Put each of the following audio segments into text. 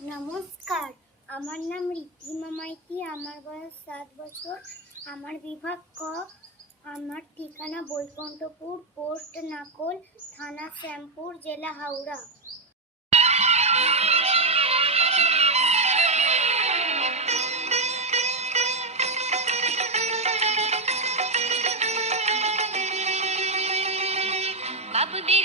নমস্কার। আমার নাম রিদ্ধিমা মাইতি আমার বয়স সাত বছর। আমার বিভাগ ক। আমার ঠিকানা বৈকুণ্ঠপুর, পোস্ট নাকল, থানা শ্যামপুর, জেলা হাওড়া। বাবুদের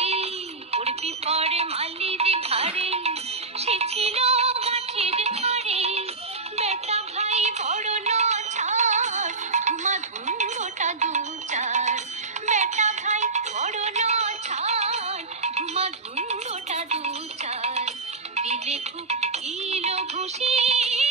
আমার ধুন্দটা দু চার। দিলে খুব ঘুষি।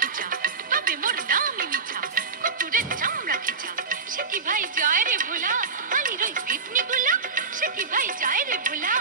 খিচাও তবে মোর নাম নামই মিছা কুকুরের রাখি খিচাও সে কি ভাই যায় রে ভোলা আলি রই পিপনি গুলা, সে কি ভাই যায় রে ভোলা।